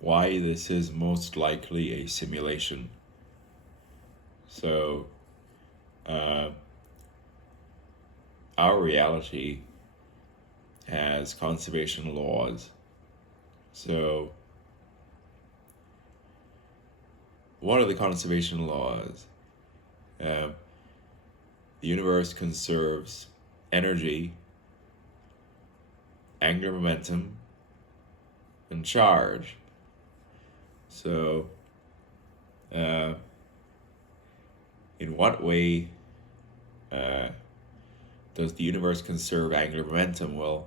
why this is most likely a simulation. So, uh, our reality has conservation laws. So, what are the conservation laws? The universe conserves energy, angular momentum, and charge. So, in what way does the universe conserve angular momentum? Well,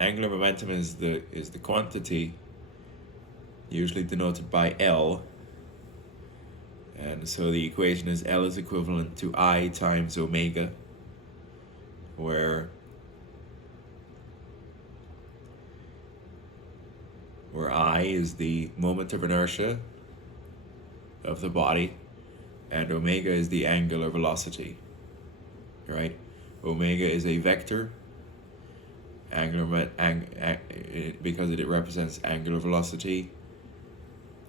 angular momentum is the quantity, usually denoted by L, and so the equation is L is equivalent to I times omega, where I is the moment of inertia of the body, and omega is the angular velocity, right? Omega is a vector, because it represents angular velocity,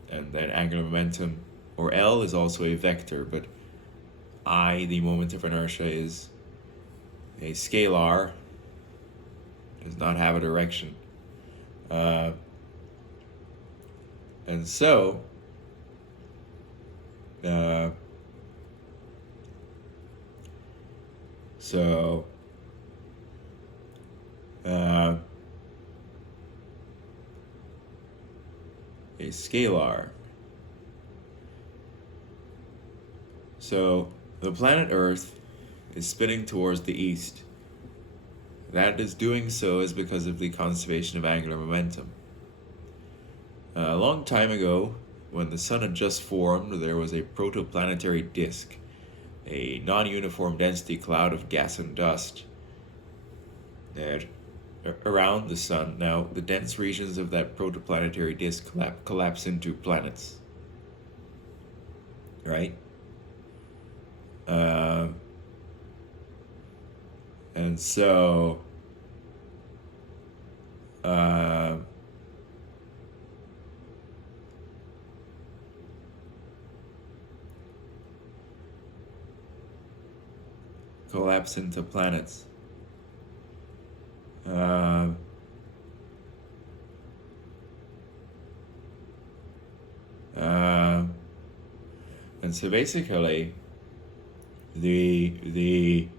and then angular momentum, or L, is also a vector, but I, the moment of inertia, is a scalar, does not have a direction. And so, a scalar. So the planet Earth is spinning towards the east. That it is doing so is because of the conservation of angular momentum. A long time ago, when the sun had just formed, there was a protoplanetary disk, a non-uniform density cloud of gas and dust that around the sun. Now, the dense regions of that protoplanetary disk collapse into planets, right? And so collapse into planets. And so basically, the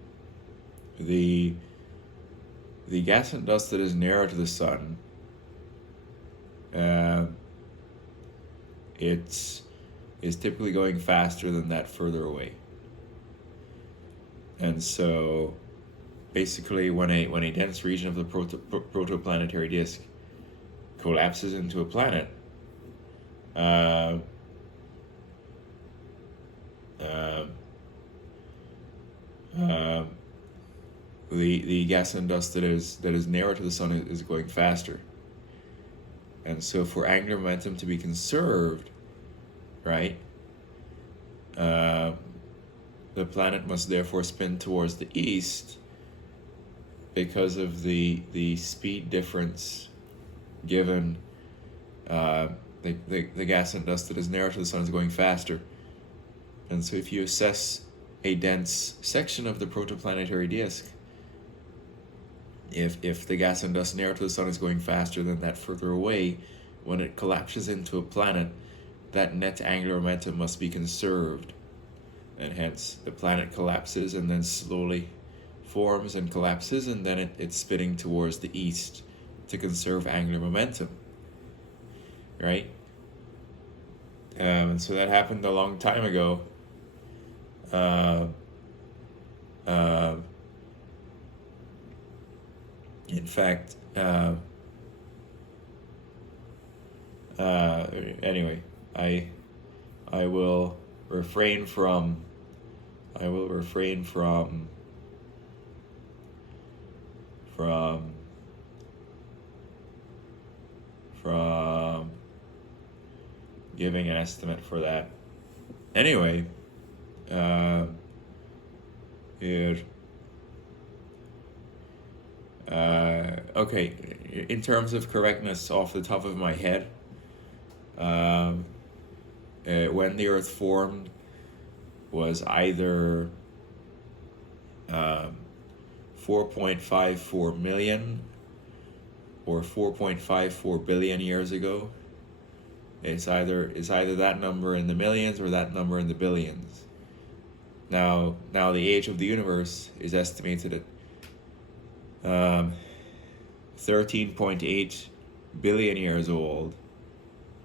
gas and dust that is nearer to the sun, it's is typically going faster than that further away. And so, basically, when a dense region of the protoplanetary disk collapses into a planet, the gas and dust that is nearer to the sun is going faster. And so, for angular momentum to be conserved, right, the planet must therefore spin towards the east because of the speed difference given the gas and dust that is nearer to the sun is going faster. And so if you assess a dense section of the protoplanetary disk, if the gas and dust nearer to the sun is going faster than that further away, when it collapses into a planet, that net angular momentum must be conserved. And hence the planet collapses and then slowly forms and collapses, and then it's spinning towards the east to conserve angular momentum, right? And so that happened a long time ago. In fact, anyway, I will refrain from giving an estimate for that. Anyway, okay, in terms of correctness, off the top of my head, um, when the Earth formed was either 4.54 million or 4.54 billion years ago. It's either that number in the millions or that number in the billions. Now the age of the universe is estimated at 13.8 billion years old,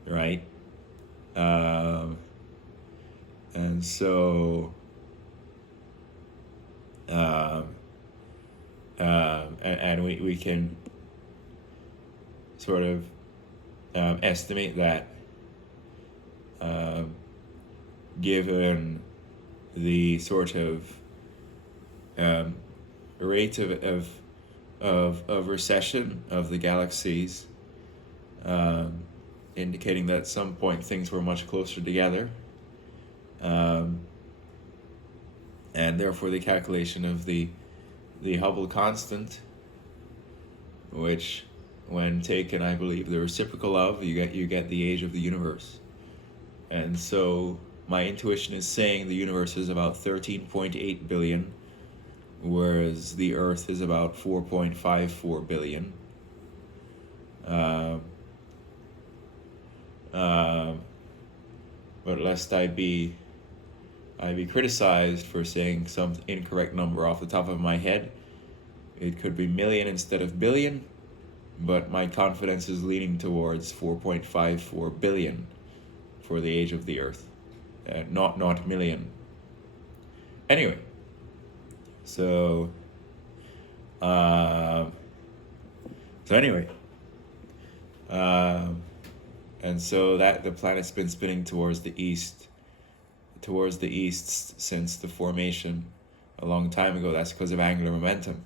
right? And so and we can sort of estimate that, given the sort of rate of recession of the galaxies, indicating that at some point things were much closer together, and therefore the calculation of the Hubble constant, which, when taken, I believe, the reciprocal of, you get the age of the universe. And so my intuition is saying the universe is about 13.8 billion, whereas the Earth is about 4.54 billion. But lest I be criticized for saying some incorrect number off the top of my head, it could be million instead of billion, but my confidence is leaning towards 4.54 billion for the age of the Earth, not million. Anyway, so anyway, and so that the planet's been spinning towards the east since the formation a long time ago. That's because of angular momentum.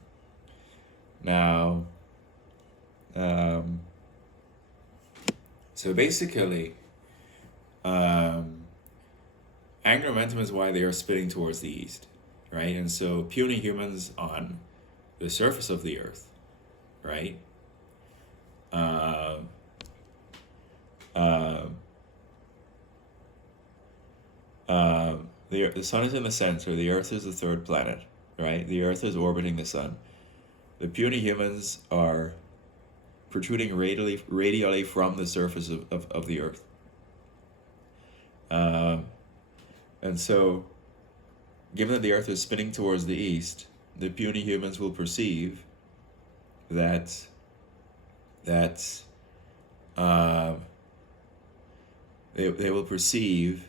Now, so basically, angular momentum is why they are spinning towards the east, right? And so puny humans on the surface of the Earth, right? The sun is in the center, the Earth is the third planet, right? The Earth is orbiting the sun. The puny humans are protruding radially from the surface of the Earth. And so, given that the Earth is spinning towards the east, the puny humans will perceive that they will perceive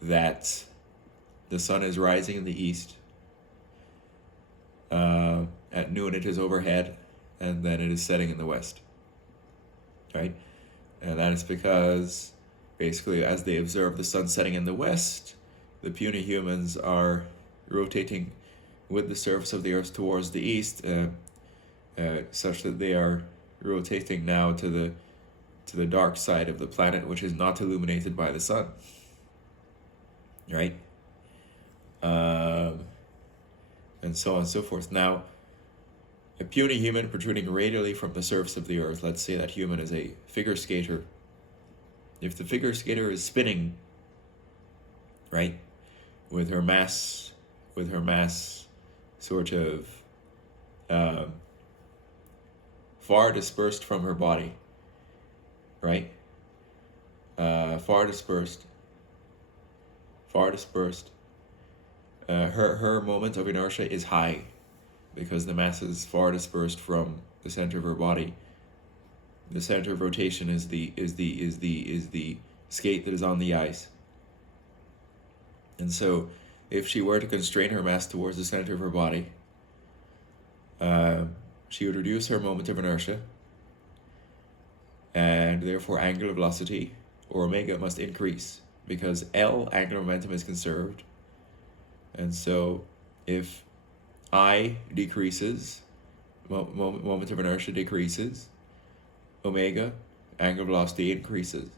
that the sun is rising in the east. At noon it is overhead, and then it is setting in the west, right? And that is because, basically, as they observe the sun setting in the west, the puny humans are rotating with the surface of the Earth towards the east, such that they are rotating now to the dark side of the planet, which is not illuminated by the sun, right? And so on and so forth. Now, a puny human protruding radially from the surface of the Earth, let's say that human is a figure skater. If the figure skater is spinning, right, with her mass sort of far dispersed from her body, right? Far dispersed. Her moment of inertia is high, because the mass is far dispersed from the center of her body. The center of rotation is the skate that is on the ice. And so, if she were to constrain her mass towards the center of her body, she would reduce her moment of inertia, and therefore angular velocity, or omega, must increase, because L, angular momentum, is conserved. And so if I decreases, moment of inertia decreases, omega, angular velocity, increases.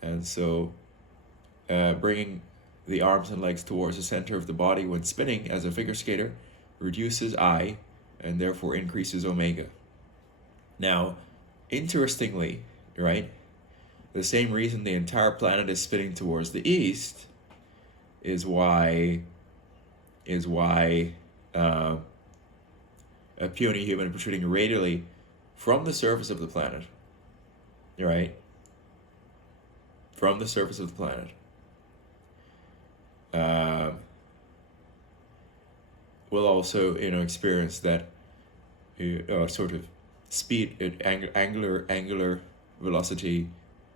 And so bringing the arms and legs towards the center of the body when spinning as a figure skater reduces I and therefore increases omega. Now, interestingly, right, the same reason the entire planet is spinning towards the east is why a puny human protruding radially from the surface of the planet, right, from the surface of the planet, will also experience that sort of speed, angular velocity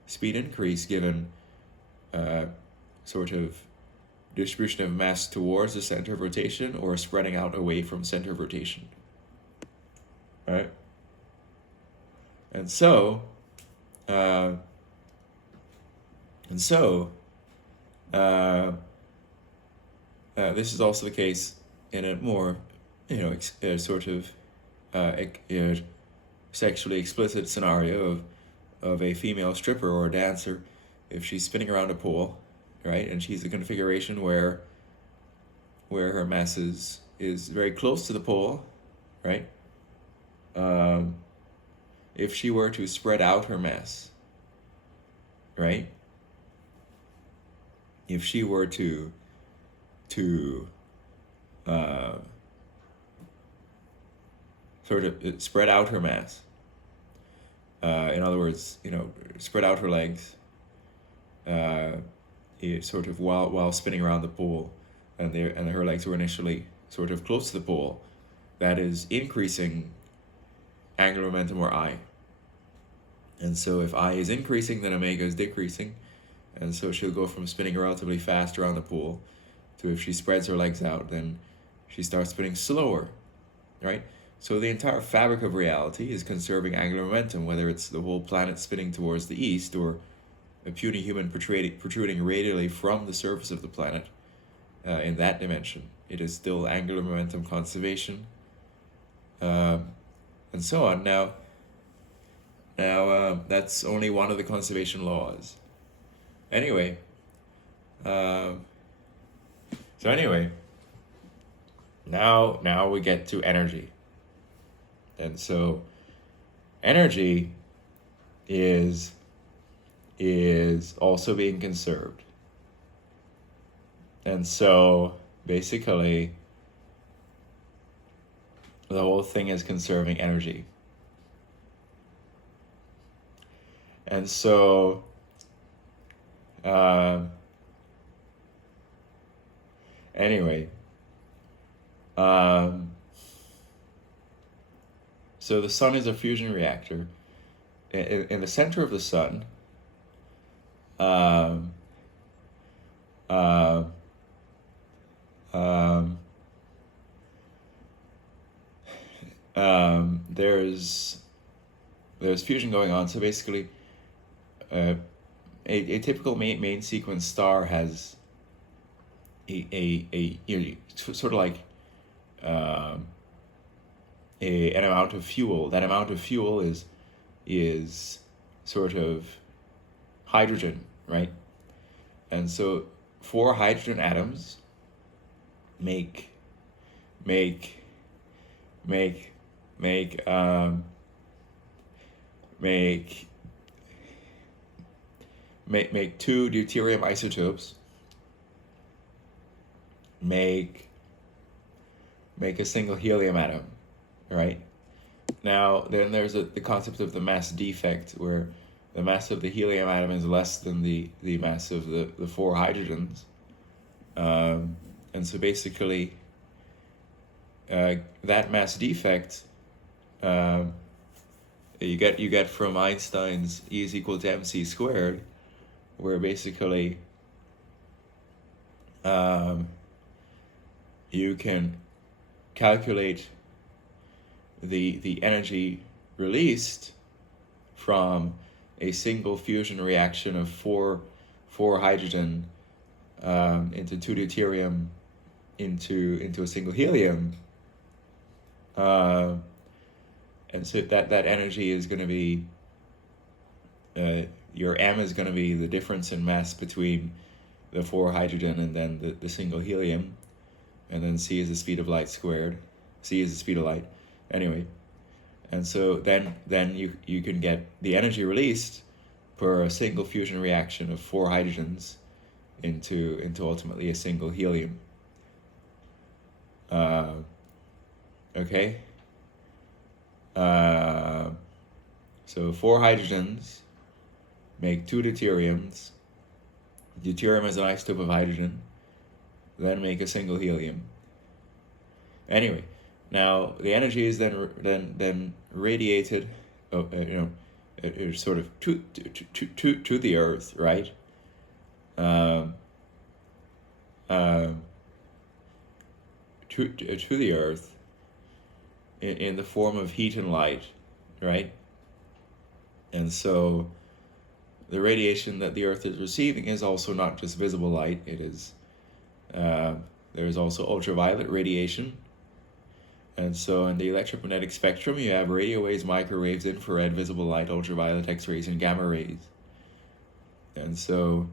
speed increase given sort of distribution of mass towards the center of rotation or spreading out away from center of rotation. Right? And so this is also the case in a more, sort of sexually explicit scenario of a female stripper or dancer. If she's spinning around a pole, right, and she's a configuration where her mass is very close to the pole, right, if she were to spread out her mass, right, if she were to sort of spread out her mass, in other words, spread out her legs, sort of while spinning around the pole, and her legs were initially sort of close to the pole, that is increasing angular momentum, or I. And so if I is increasing, then omega is decreasing, and so she'll go from spinning relatively fast around the pole to, if she spreads her legs out, then she starts spinning slower, right? So the entire fabric of reality is conserving angular momentum, whether it's the whole planet spinning towards the east or a puny human protruding radially from the surface of the planet. In that dimension, it is still angular momentum conservation, and so on. Now, that's only one of the conservation laws. Anyway, now we get to energy. And so energy is also being conserved. And so basically the whole thing is conserving energy. And so so the sun is a fusion reactor. In the center of the sun, there's fusion going on. So basically, a typical main sequence star has a sort of like an amount of fuel. That amount of fuel is sort of hydrogen, right? And so 4 hydrogen atoms make 2 deuterium isotopes, make a single helium atom, right? Now, then there's the concept of the mass defect, where the mass of the helium atom is less than the mass of the 4 hydrogens. And so basically, that mass defect, you get from Einstein's E is equal to mc squared, where basically you can calculate the energy released from a single fusion reaction of 4 hydrogen into 2 deuterium into a single helium, and so that energy is going to be your m is going to be the difference in mass between the 4 hydrogen and then the single helium, and then c is the speed of light squared. C is the speed of light. Anyway, and so then you can get the energy released per a single fusion reaction of 4 hydrogens into ultimately a single helium. Okay. So 4 hydrogens make 2 deuteriums. Deuterium is an isotope of hydrogen, then make a single helium. Anyway, now the energy is then radiated, sort of to the Earth, right? To the Earth in the form of heat and light, right? And so the radiation that the Earth is receiving is also not just visible light. It is there's also ultraviolet radiation. And so in the electromagnetic spectrum, you have radio waves, microwaves, infrared, visible light, ultraviolet, X-rays, and gamma rays. And so,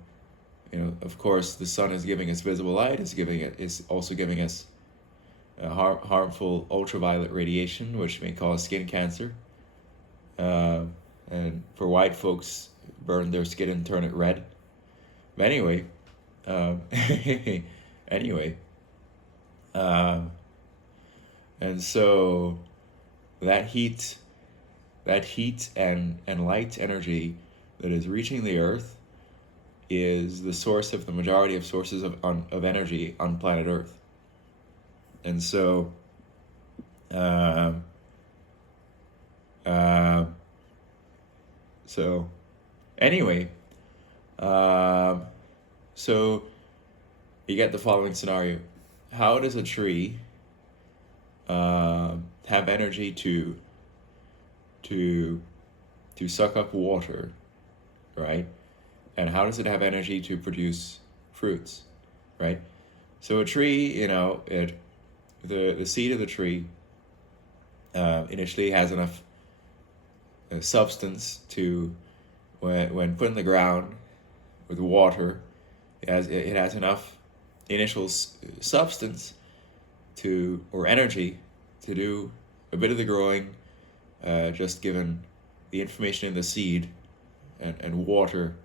of course, the sun is giving us visible light. It's also giving us harmful ultraviolet radiation, which may cause skin cancer. And for white folks, burn their skin and turn it red. But anyway, and so that heat and light energy that is reaching the Earth is the source of the majority of sources of energy on planet Earth. And so anyway, so you get the following scenario. How does a tree have energy to suck up water, right? And how does it have energy to produce fruits, right? So a tree, the seed of the tree initially has enough substance to, when put in the ground with water, it has enough initial substance or energy to do a bit of the growing, just given the information in the seed and water,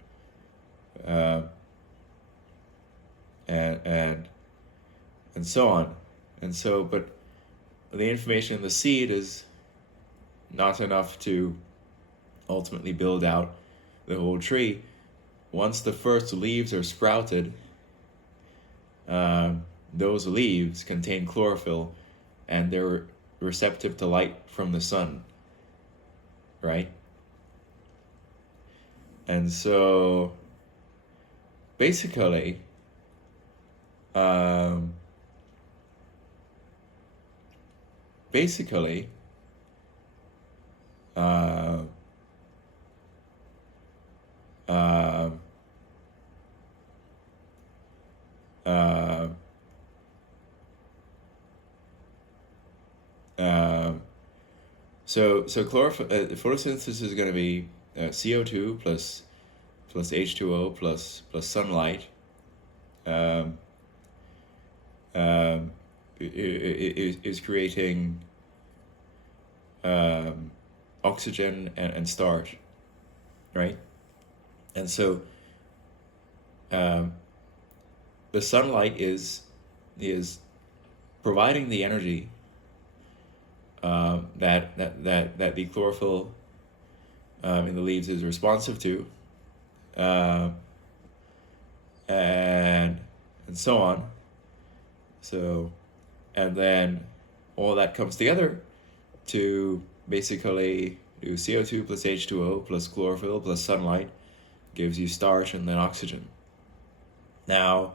and so on. And so, but the information in the seed is not enough to ultimately build out the whole tree. Once the first leaves are sprouted, those leaves contain chlorophyll, and they're receptive to light from the sun, right? And so basically, so chlorophyll, photosynthesis is going to be CO2 plus H2O plus sunlight. Is creating oxygen and starch, right? And so the sunlight is providing the energy that the chlorophyll in the leaves is responsive to, and so on. So, and then all that comes together to basically do CO2 plus H2O plus chlorophyll plus sunlight gives you starch and then oxygen. Now,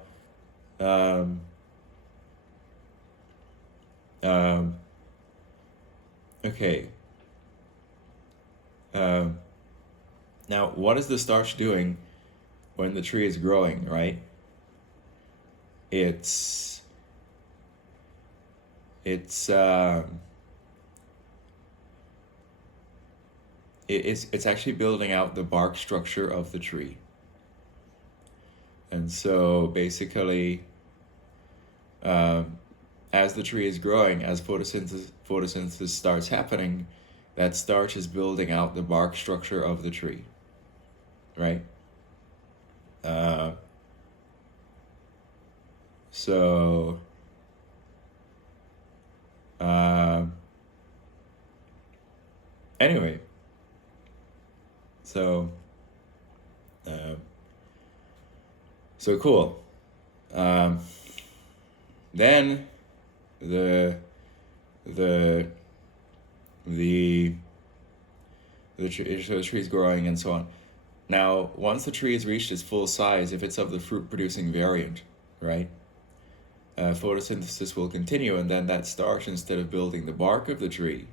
okay. Now, what is the starch doing when the tree is growing, right? It's actually building out the bark structure of the tree. And so basically, as the tree is growing, as photosynthesis starts happening, that starch is building out the bark structure of the tree, right? Uh, so, um, anyway, so, uh, so cool. Um, then the the the the tree's growing and so on. Now, once the tree has reached its full size, if it's of the fruit producing variant, right? Photosynthesis will continue, and then that starch, instead of building the bark of the tree,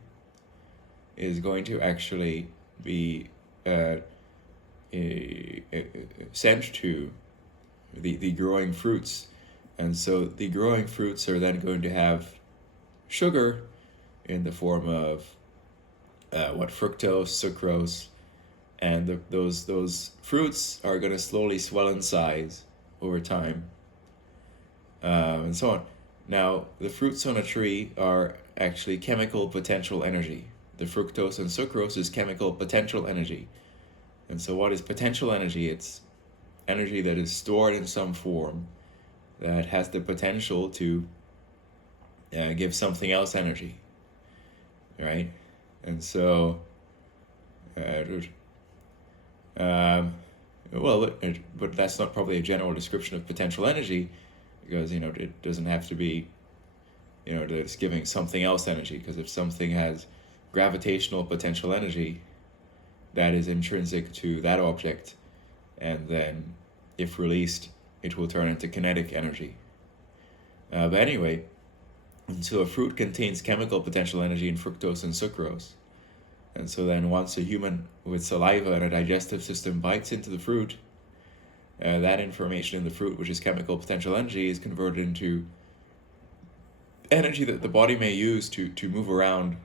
is going to actually be uh, sent to the growing fruits. And so the growing fruits are then going to have sugar in the form of fructose, sucrose, and those fruits are going to slowly swell in size over time, and so on. Now, the fruits on a tree are actually chemical potential energy. The fructose and sucrose is chemical potential energy. And so what is potential energy? It's energy that is stored in some form that has the potential to give something else energy, right? And so, well, but that's not probably a general description of potential energy, because it doesn't have to be that it's giving something else energy, because if something has gravitational potential energy, that is intrinsic to that object, and then if released, it will turn into kinetic energy. But anyway, so a fruit contains chemical potential energy in fructose and sucrose. And so then once a human with saliva and a digestive system bites into the fruit, that information in the fruit, which is chemical potential energy, is converted into energy that the body may use to move around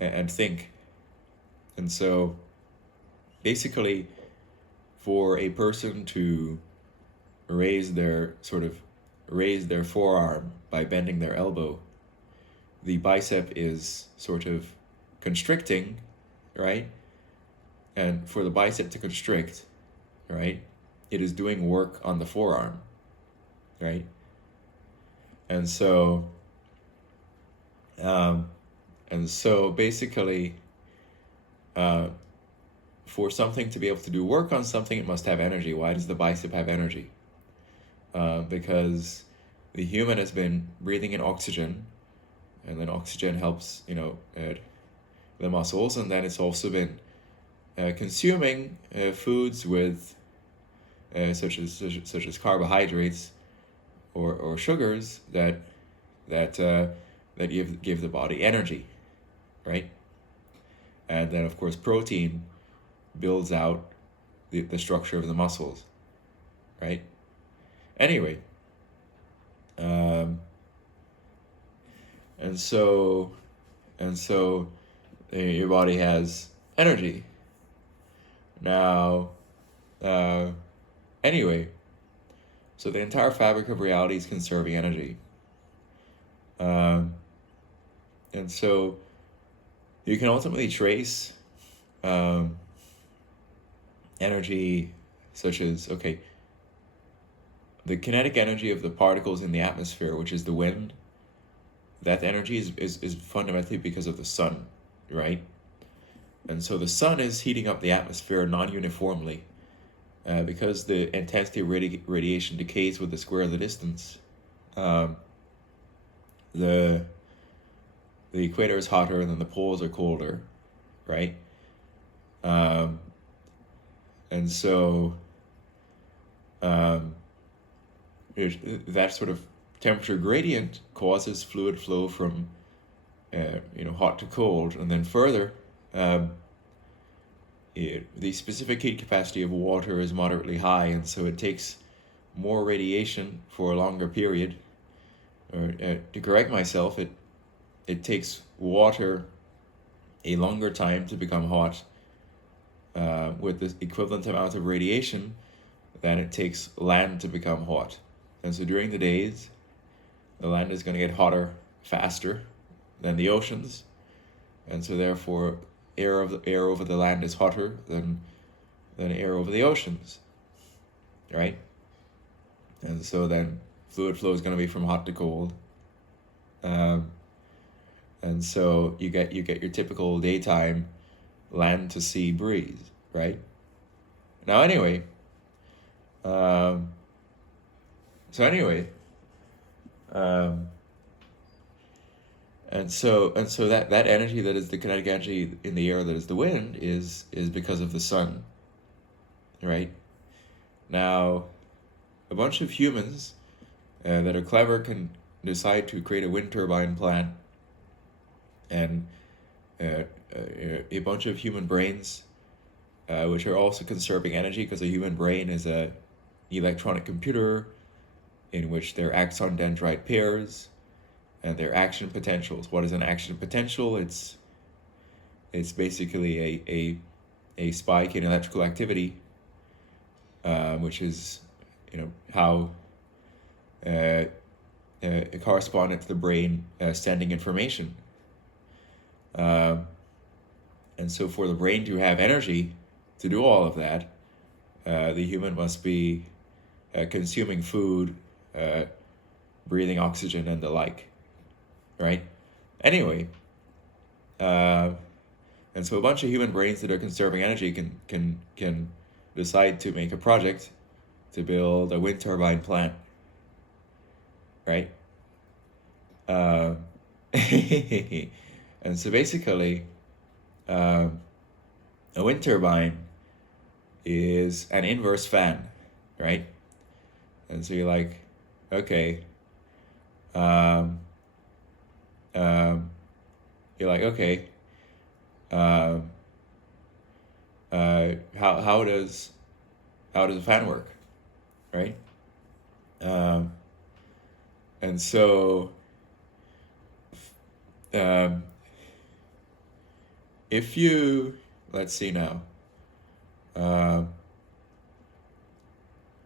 and think. And so basically, for a person to raise their forearm by bending their elbow, the bicep is sort of constricting, right? And for the bicep to constrict, right, it is doing work on the forearm, right? And so basically, for something to be able to do work on something, it must have energy. Why does the bicep have energy? Because the human has been breathing in oxygen, and then oxygen helps the muscles, and then it's also been consuming foods with such as carbohydrates or sugars that give the body energy, right? And then of course protein builds out the structure of the muscles, right? Anyway, and so your body has energy. Now, anyway, so the entire fabric of reality is conserving energy. And so you can ultimately trace energy such as, the kinetic energy of the particles in the atmosphere, which is the wind. That energy is fundamentally because of the sun, right? And so the sun is heating up the atmosphere non-uniformly because the intensity of radiation decays with the square of the distance. The equator is hotter and then the poles are colder, right? And so that sort of temperature gradient causes fluid flow from hot to cold, and then further the specific heat capacity of water is moderately high, and so it takes more radiation for a longer period. Or to correct myself, it takes water a longer time to become hot with the equivalent amount of radiation then it takes land to become hot. And so during the days, the land is going to get hotter faster than the oceans, and so therefore air over the land is hotter than air over the oceans, right? And so then fluid flow is going to be from hot to cold, and so you get your typical daytime land to sea breeze, right? Now anyway, um, so anyway, and so that energy that is the kinetic energy in the air that is the wind is because of the sun, right? Now, a bunch of humans that are clever can decide to create a wind turbine plant, and a bunch of human brains, which are also conserving energy, because a human brain is a electronic computer in which there are axon dendrite pairs and their action potentials. What is an action potential? It's basically a spike in electrical activity, which is how correspondent to the brain sending information. And so for the brain to have energy to do all of that, the human must be consuming food, breathing oxygen, and the like, right? Anyway, and so a bunch of human brains that are conserving energy can decide to make a project to build a wind turbine plant, right? And so basically, a wind turbine is an inverse fan, right? And so you're like, okay, you're like, okay, how does a fan work, right? And so, if you, let's see now,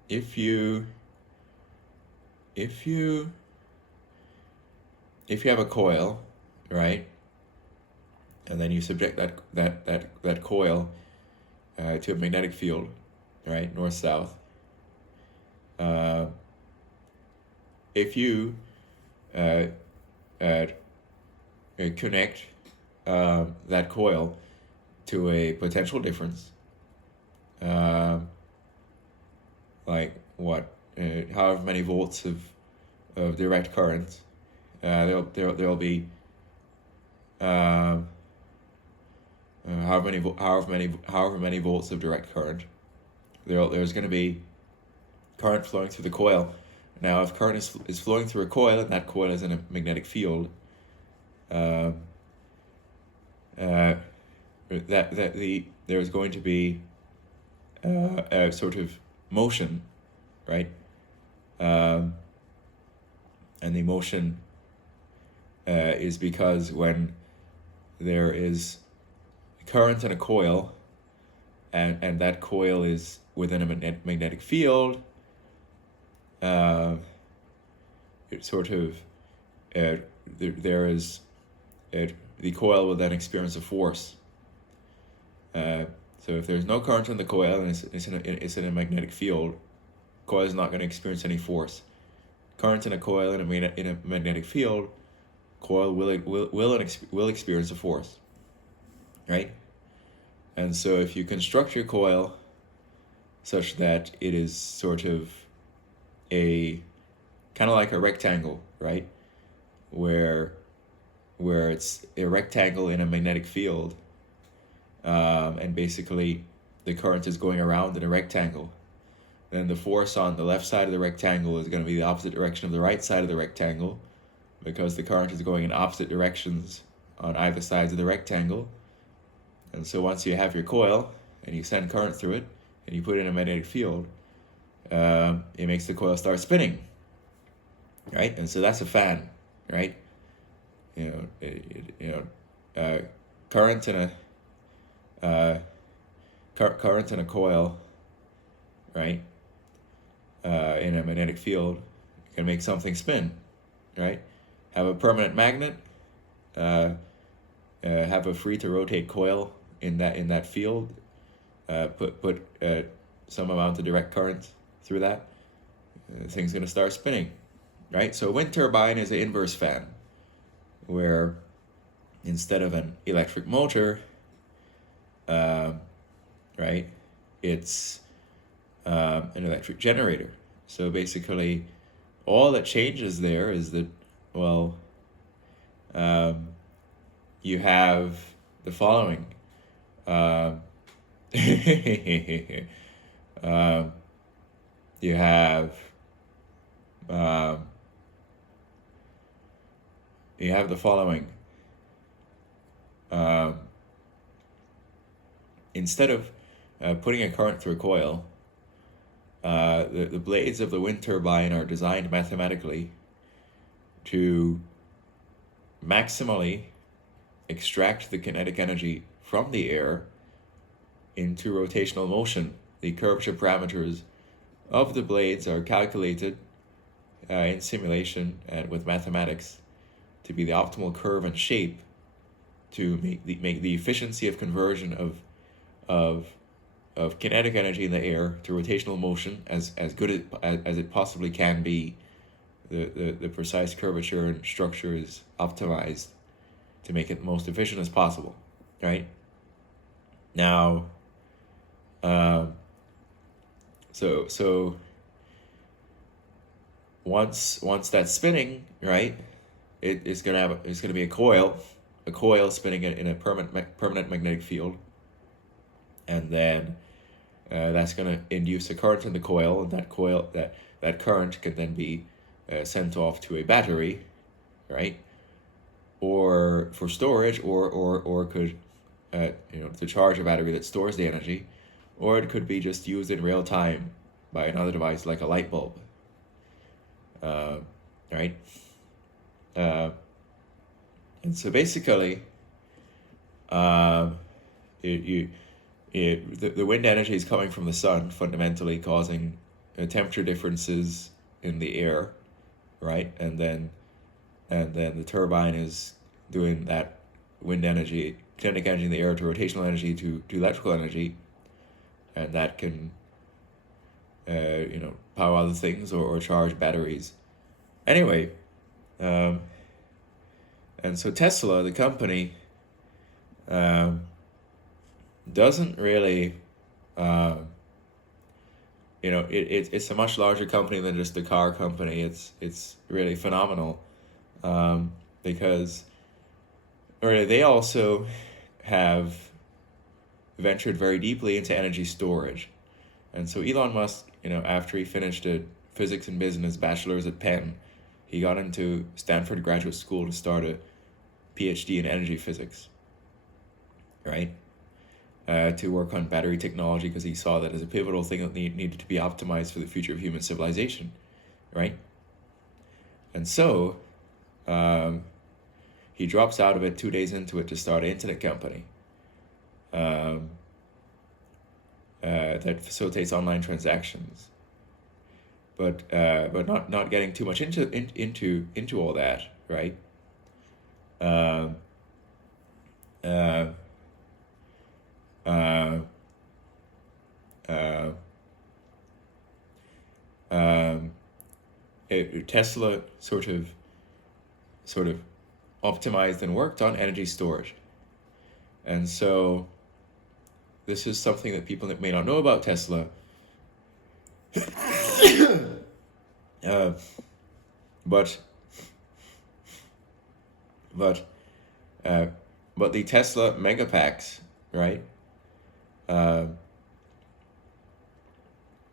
if you have a coil, right, and then you subject that coil to a magnetic field, right, north south. If you connect that coil to a potential difference, like what, however many volts of direct current, there'll be however many volts of direct current. There's going to be current flowing through the coil. Now, if current is flowing through a coil and that coil is in a magnetic field, there's going to be a sort of motion, right? And the motion is because when there is current in a coil, and that coil is within a magnetic field, it sort of there is the coil will then experience a force. So if there's no current in the coil and it's in a magnetic field, coil is not going to experience any force. Current in a coil in a magnetic field, coil will experience a force, right? And so if you construct your coil such that it is sort of a kind of like a rectangle, right, where it's a rectangle in a magnetic field, and basically the current is going around in a rectangle, then the force on the left side of the rectangle is going to be the opposite direction of the right side of the rectangle, because the current is going in opposite directions on either sides of the rectangle. And so once you have your coil and you send current through it and you put it in a magnetic field, it makes the coil start spinning, right? And so that's a fan, right? Current in a current in a coil, right, in a magnetic field can make something spin, right? Have a permanent magnet, have a free to rotate coil in that field, put some amount of direct current through that, the thing's going to start spinning, right? So a wind turbine is an inverse fan, where instead of an electric motor, right, it's an electric generator. So basically, all that changes there is that, well, you have the following. You have the following. Instead of putting a current through a coil, the blades of the wind turbine are designed mathematically to maximally extract the kinetic energy from the air into rotational motion. The curvature parameters of the blades are calculated in simulation and with mathematics to be the optimal curve and shape to make the efficiency of conversion of kinetic energy in the air to rotational motion as good as it possibly can be. The precise curvature and structure is optimized to make it the most efficient as possible, right? Now, so once that's spinning, right, it's gonna be a coil spinning in a permanent magnetic field, and then that's gonna induce a current in the coil, and that current can then be sent off to a battery, right, or for storage, or could to charge a battery that stores the energy, or it could be just used in real time by another device like a light bulb, right? And so basically, the wind energy is coming from the sun, fundamentally causing temperature differences in the air, right? And then the turbine is doing that wind energy, kinetic energy in the air to rotational energy to electrical energy, and that can power other things or charge batteries. Anyway, and so Tesla, the company, doesn't really, it's a much larger company than just a car company. It's really phenomenal, because really they also have ventured very deeply into energy storage. And so Elon Musk, after he finished a physics and business bachelor's at Penn, he got into Stanford Graduate School to start a PhD in energy physics, right? To work on battery technology, because he saw that as a pivotal thing that needed to be optimized for the future of human civilization, right? And so he drops out of it 2 days into it to start an internet company that facilitates online transactions. But not getting too much into all that, right? Tesla sort of optimized and worked on energy storage, and so this is something that people that may not know about Tesla. But the Tesla Megapacks, right,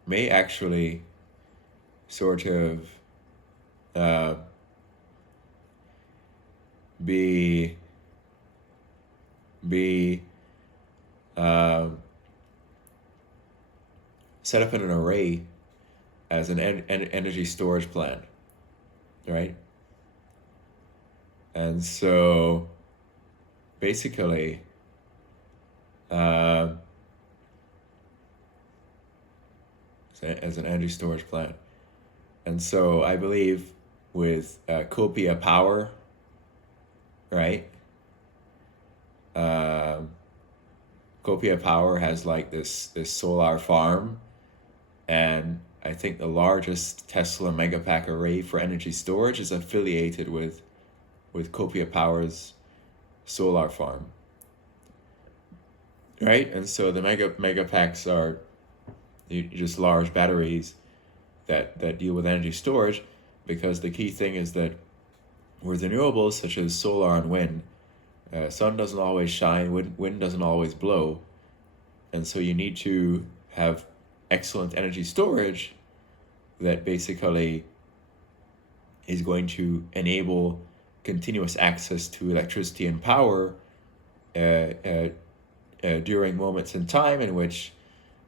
may actually sort of be set up in an array as an energy storage plant, right? And so basically, as an energy storage plant. And so I believe with Copia Power, right? Copia Power has like this solar farm, and I think the largest Tesla Megapack array for energy storage is affiliated with Copia Power's solar farm, right? And so the Megapacks are just large batteries that deal with energy storage, because the key thing is that with renewables such as solar and wind, sun doesn't always shine, wind doesn't always blow, and so you need to have excellent energy storage that basically is going to enable continuous access to electricity and power during moments in time in which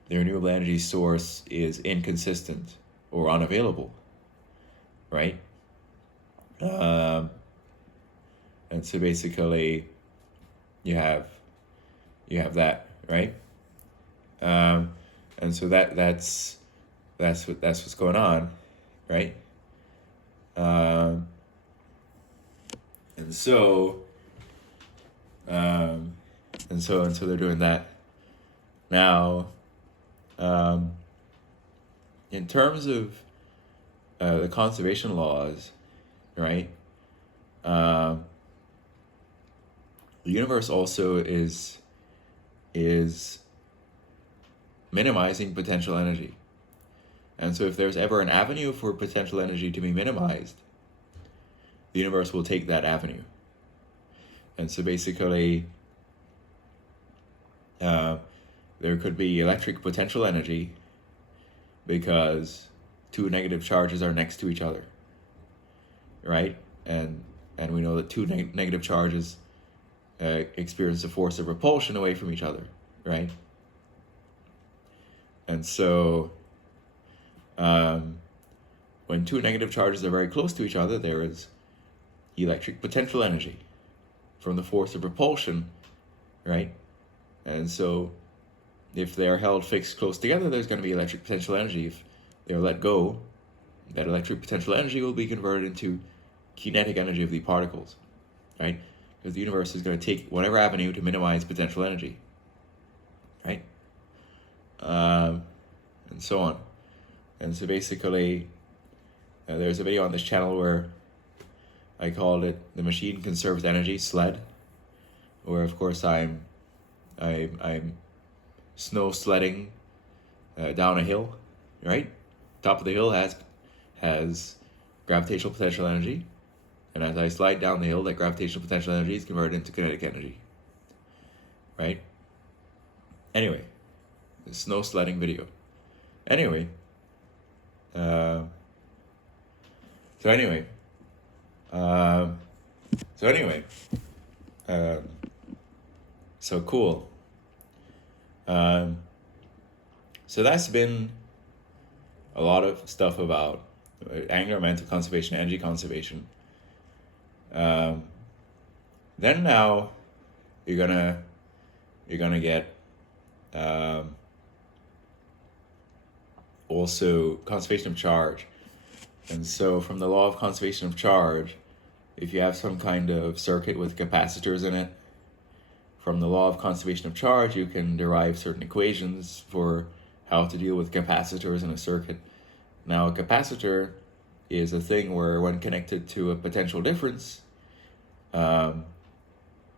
the renewable energy source is inconsistent or unavailable, right? And so basically, you have that, right? And so that's what's going on, right? And so they're doing that now. In terms of the conservation laws, right? The universe also is minimizing potential energy. And so if there's ever an avenue for potential energy to be minimized, the universe will take that avenue. And so basically, there could be electric potential energy because two negative charges are next to each other, right? And we know that two negative charges experience a force of repulsion away from each other, right? And so when two negative charges are very close to each other, there is electric potential energy from the force of repulsion, right? And so if they are held fixed close together, there's going to be electric potential energy. If they're let go, that electric potential energy will be converted into kinetic energy of the particles, right? Because the universe is going to take whatever avenue to minimize potential energy, right? And so on. And so basically, there's a video on this channel where I called it "The Machine Conserves Energy" (SLED), where of course I'm snow sledding down a hill, right? Top of the hill has gravitational potential energy, and as I slide down the hill, that gravitational potential energy is converted into kinetic energy, right? Anyway, the snow sledding video. Anyway, so cool. So that's been a lot of stuff about angular momentum conservation, energy conservation. Then now you're gonna get also conservation of charge. And so from the law of conservation of charge, if you have some kind of circuit with capacitors in it, from the law of conservation of charge, you can derive certain equations for how to deal with capacitors in a circuit. Now, a capacitor is a thing where when connected to a potential difference,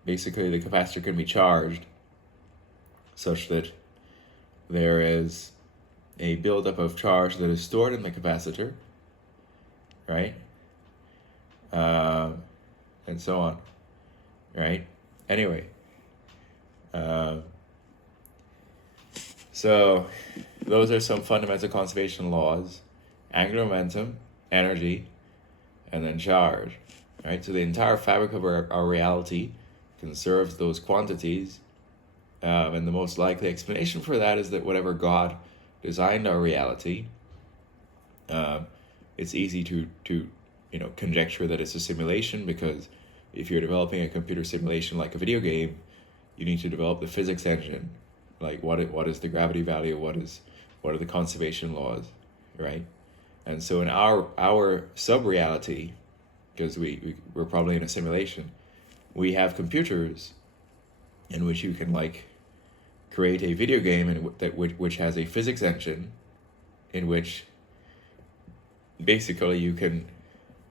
basically the capacitor can be charged such that there is a buildup of charge that is stored in the capacitor, right? And so on, right? Anyway, so those are some fundamental conservation laws: angular momentum, energy, and then charge, right? So the entire fabric of our reality conserves those quantities, and the most likely explanation for that is that whatever God designed our reality, it's easy to conjecture that it's a simulation, because if you're developing a computer simulation like a video game, you need to develop the physics engine, like what is the gravity value, what are the conservation laws, right? And so in our sub-reality, because we're probably in a simulation, we have computers in which you can like create a video game which has a physics engine in which basically you can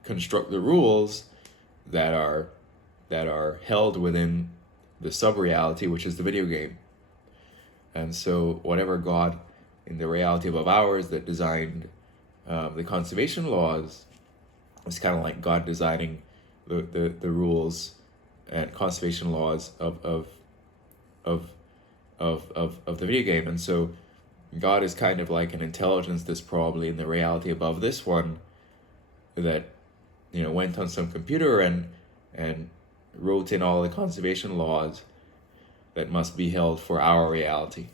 construct the rules that are held within the sub-reality, which is the video game. And so whatever God in the reality above ours that designed the conservation laws, it's kind of like God designing the rules and conservation laws of the video game. And so God is kind of like an intelligence that's probably in the reality above this one that, you know, went on some computer and wrote in all the conservation laws that must be held for our reality.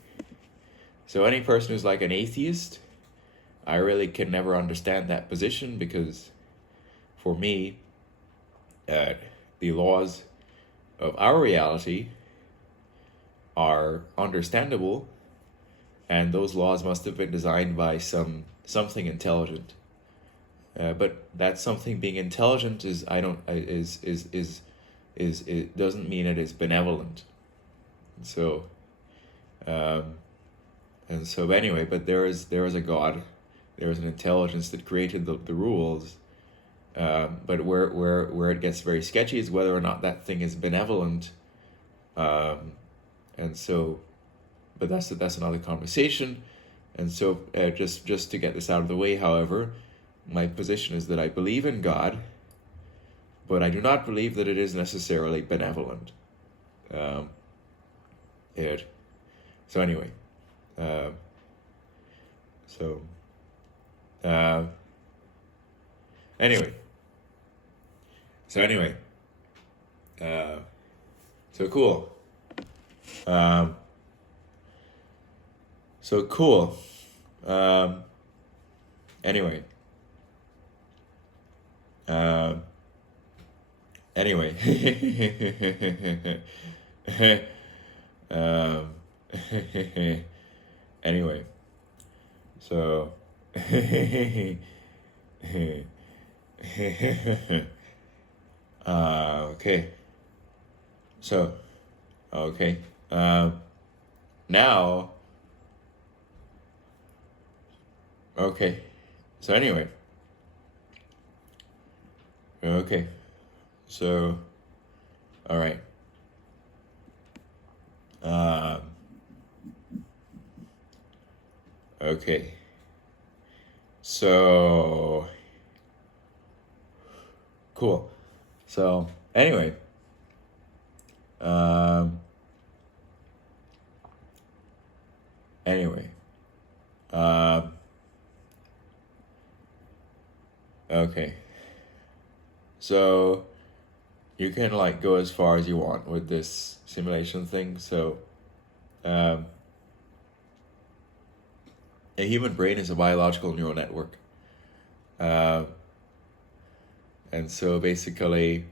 So any person who's like an atheist, I really can never understand that position, because for me, the laws of our reality are understandable, and those laws must have been designed by something intelligent. But that something being intelligent it doesn't mean it is benevolent. So, and so anyway, but there is a God, there is an intelligence that created the rules. But where it gets very sketchy is whether or not that thing is benevolent. And so, but that's another conversation. And so, just to get this out of the way, however, my position is that I believe in God, but I do not believe that it is necessarily benevolent. So anyway, anyway. So cool. So cool. Anyway. Anyway. Anyway. So. Okay. So, okay. Now. Okay. So anyway. Okay. So, all right. Okay. So, cool. So, anyway. Anyway. Okay. So, you can like go as far as you want with this simulation thing. So, a human brain is a biological neural network. And so basically,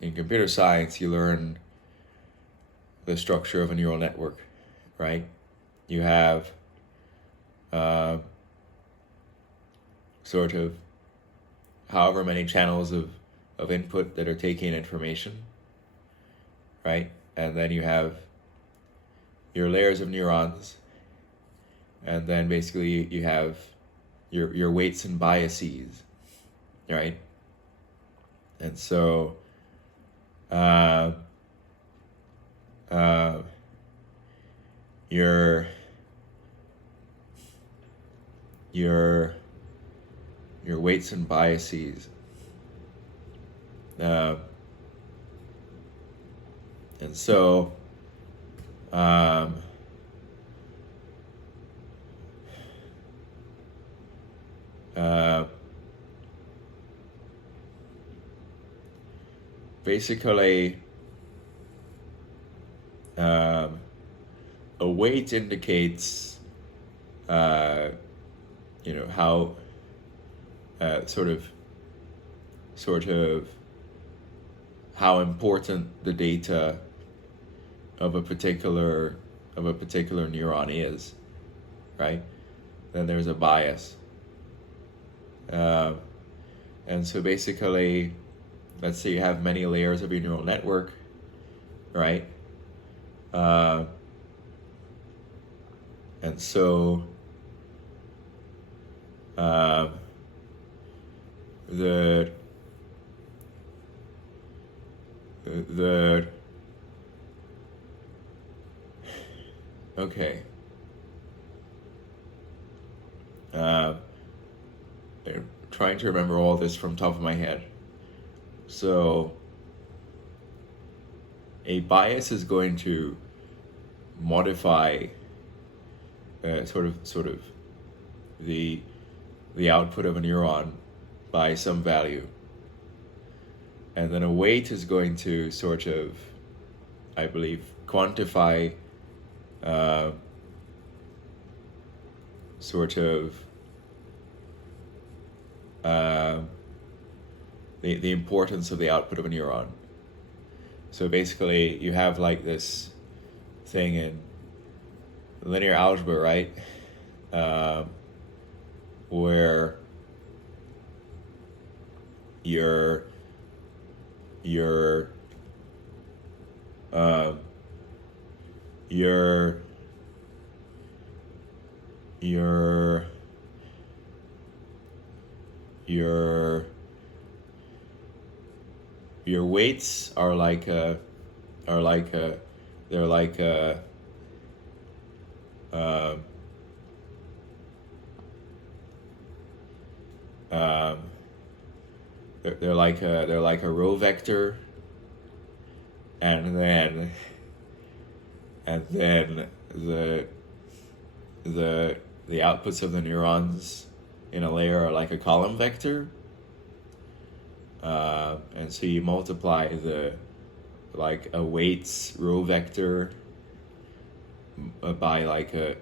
in computer science, you learn the structure of a neural network, right? You have sort of however many channels of input that are taking information, right? And then you have your layers of neurons, and then basically you have your weights and biases, right? And so your weights and biases, and so basically a weight indicates how sort of how important the data of a particular neuron is, right? Then there's a bias, Um, and so basically, let's say you have many layers of your neural network, right? Uh, and so um, the the okay. Uh, I'm trying to remember all this from top of my head. So a bias is going to modify sort of the the output of a neuron by some value, and then a weight is going to sort of, I believe, quantify uh, sort of uh, the importance of the output of a neuron. So basically, you have like this thing in linear algebra, right? Where your your um, your your your your weights are like they're like um, um, they're like a row vector, and then the the outputs of the neurons in a layer are like a column vector, and so you multiply the like a weights row vector by like a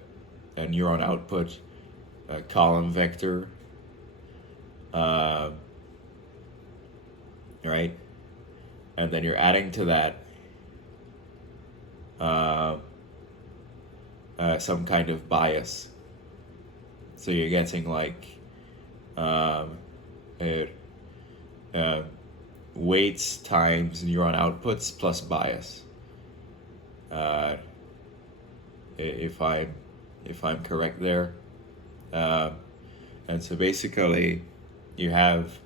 neuron output column vector, right? And then you're adding to that some kind of bias. So you're getting like it, weights times neuron outputs plus bias. If I'm correct there, and so basically, you have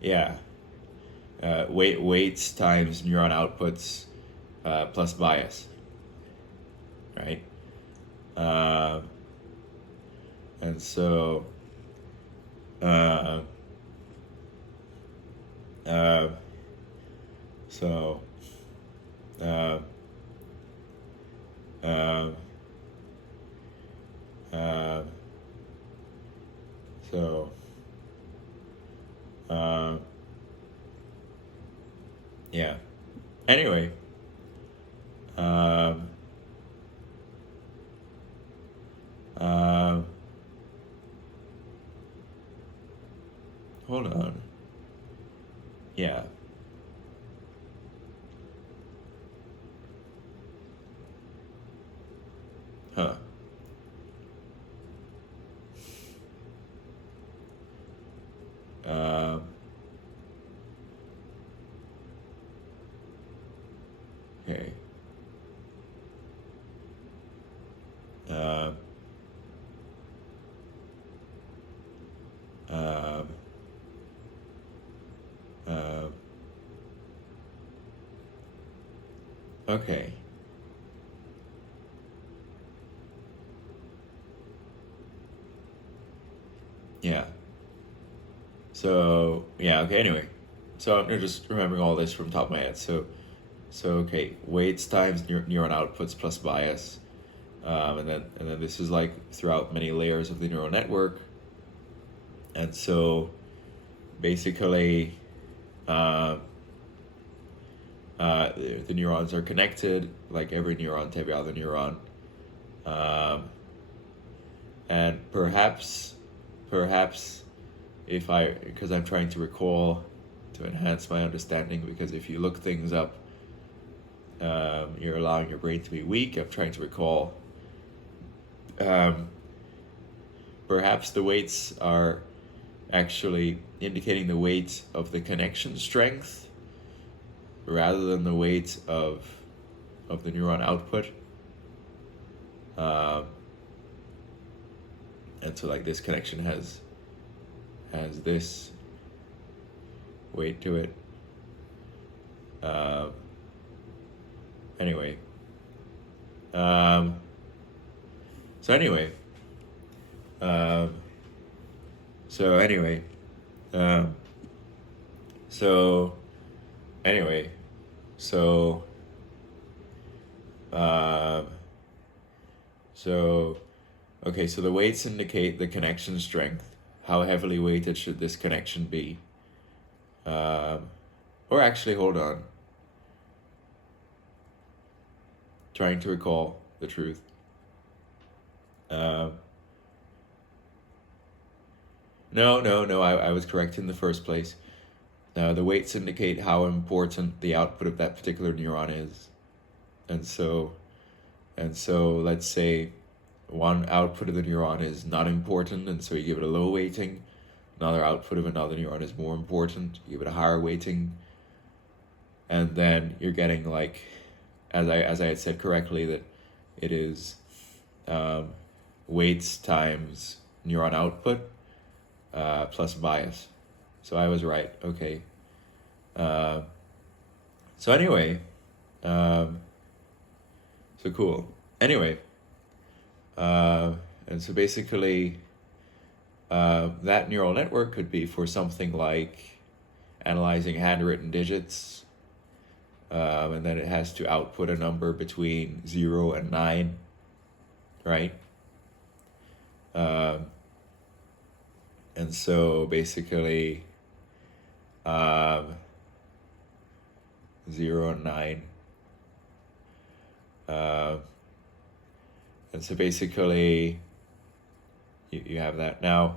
yeah, weights times neuron outputs plus bias, right? And so uh, uh, so uh, uh, uh, so yeah. Anyway, um, um, hold on. Yeah. Huh. Um, okay. Um, um, um, okay. Yeah. So yeah. Okay. Anyway, so I'm just remembering all this from top of my head. So okay, weights times neuron outputs plus bias, and then this is like throughout many layers of the neural network, and so basically, um, the neurons are connected like every neuron to every other neuron, um, and perhaps if I because I'm trying to recall to enhance my understanding, because if you look things up, you're allowing your brain to be weak. I'm trying to recall um, perhaps the weights are actually indicating the weight of the connection strength rather than the weight of the neuron output. Um, and so like this connection has this weight to it. Anyway. So anyway. So anyway. So anyway. So okay, so the weights indicate the connection strength. How heavily weighted should this connection be? Or actually, hold on. Trying to recall the truth. No, I was correct in the first place. The weights indicate how important the output of that particular neuron is. And so let's say one output of the neuron is not important, and so you give it a low weighting. Another output of another neuron is more important, you give it a higher weighting. And then you're getting, like, as I had said correctly, that it is weights times neuron output plus bias. So I was right. Okay. So anyway, so cool. Anyway, and so basically, that neural network could be for something like analyzing handwritten digits, and then it has to output a number between 0 and 9, right? And so basically, 0 and 9. And so basically, you have that. Now,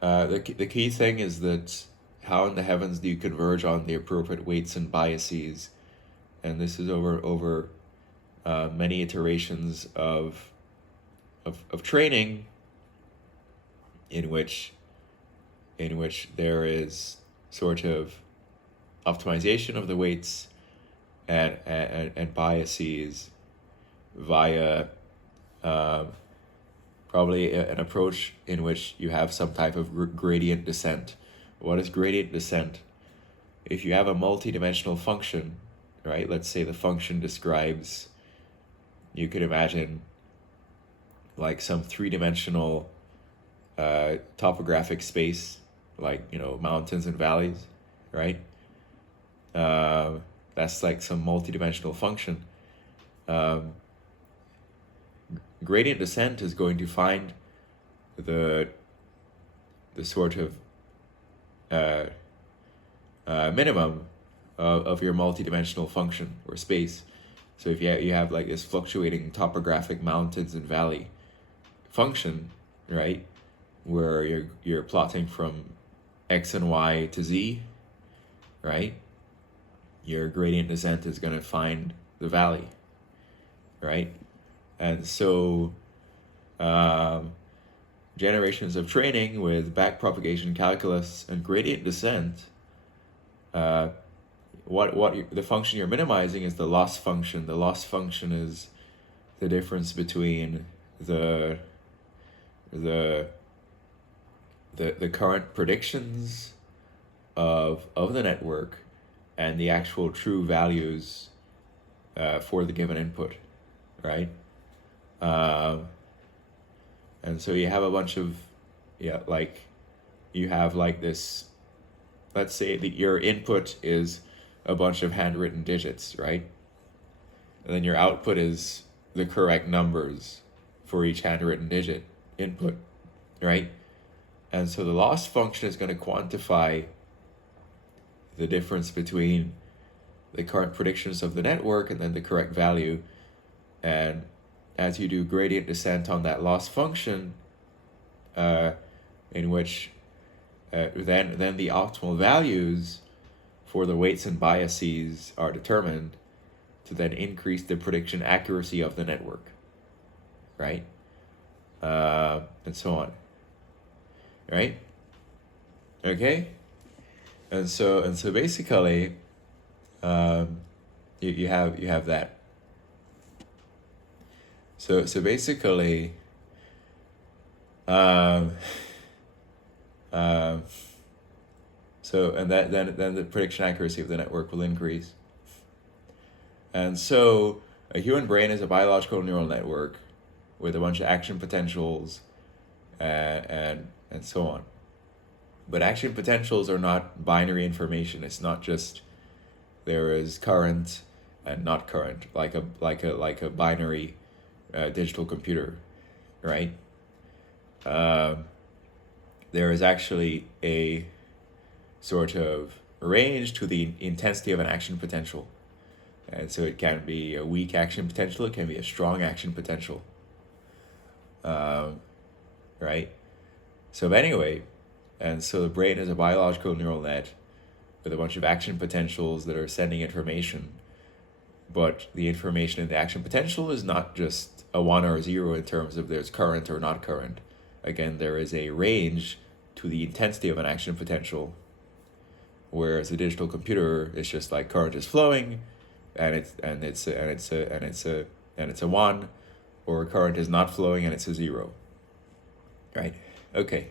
the key thing is that how in the heavens do you converge on the appropriate weights and biases? And this is over many iterations of training, in which there is sort of optimization of the weights and biases via probably an approach in which you have some type of gradient descent. What is gradient descent? If you have a multi-dimensional function, right? Let's say the function describes, you could imagine like some three-dimensional topographic space, like, mountains and valleys, right? That's like some multi-dimensional function. Gradient descent is going to find the sort of minimum of your multi-dimensional function or space. So if you have like this fluctuating topographic mountains and valley function, right, where you're plotting from x and y to z, right, your gradient descent is going to find the valley, right? And so generations of training with backpropagation calculus and gradient descent, the function you're minimizing is the loss function. The loss function is the difference between the current predictions of the network and the actual true values for the given input, right? And so you have a bunch of, you have like this, let's say that your input is a bunch of handwritten digits, right? And then your output is the correct numbers for each handwritten digit input, right? And so the loss function is going to quantify the difference between the current predictions of the network and then the correct value. And as you do gradient descent on that loss function, in which then the optimal values for the weights and biases are determined to then increase the prediction accuracy of the network, right? and so on, right? Okay, and so basically, you have that. So basically, um, um, and that then the prediction accuracy of the network will increase. And so a human brain is a biological neural network with a bunch of action potentials, and so on. But action potentials are not binary information. It's not just there is current and not current, like a binary digital computer, right? There is actually a sort of range to the intensity of an action potential. And so it can be a weak action potential, it can be a strong action potential. Right? So anyway, and so the brain is a biological neural net with a bunch of action potentials that are sending information. But the information in the action potential is not just a 1 or a 0 in terms of there's current or not current. Again, there is a range to the intensity of an action potential, whereas a digital computer is just like current is flowing, and it's a 1, or current is not flowing and it's a 0, right? Okay.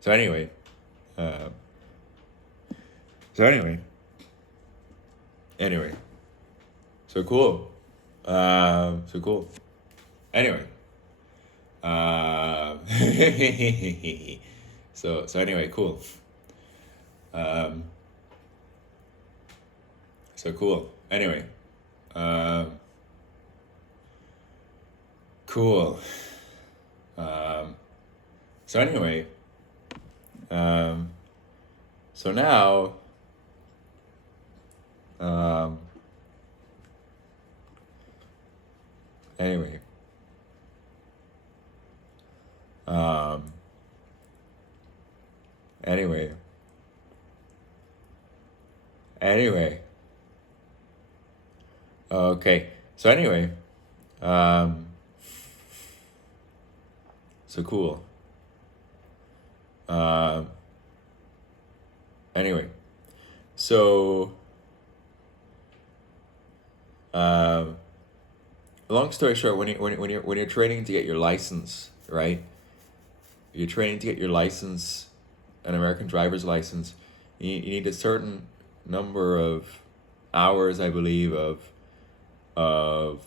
So anyway, uh, anyway, so cool. So cool. Anyway, so anyway, cool. So cool. Anyway, cool. So anyway, so now, anyway, anyway, okay. So anyway, so cool. Anyway, so long story short, when you're training to get your license, right? You're training to get your license, an American driver's license. You need a certain number of hours, I believe, of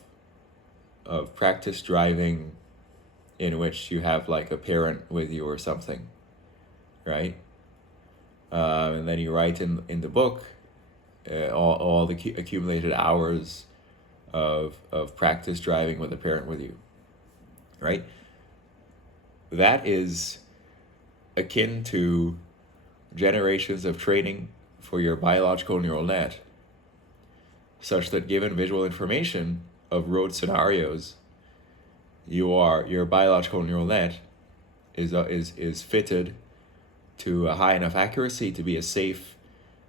practice driving, in which you have like a parent with you or something, right? And then you write in the book all the accumulated hours of practice driving with a parent with you, right? That is akin to generations of training for your biological neural net, such that given visual information of road scenarios, your biological neural net is fitted to a high enough accuracy to be a safe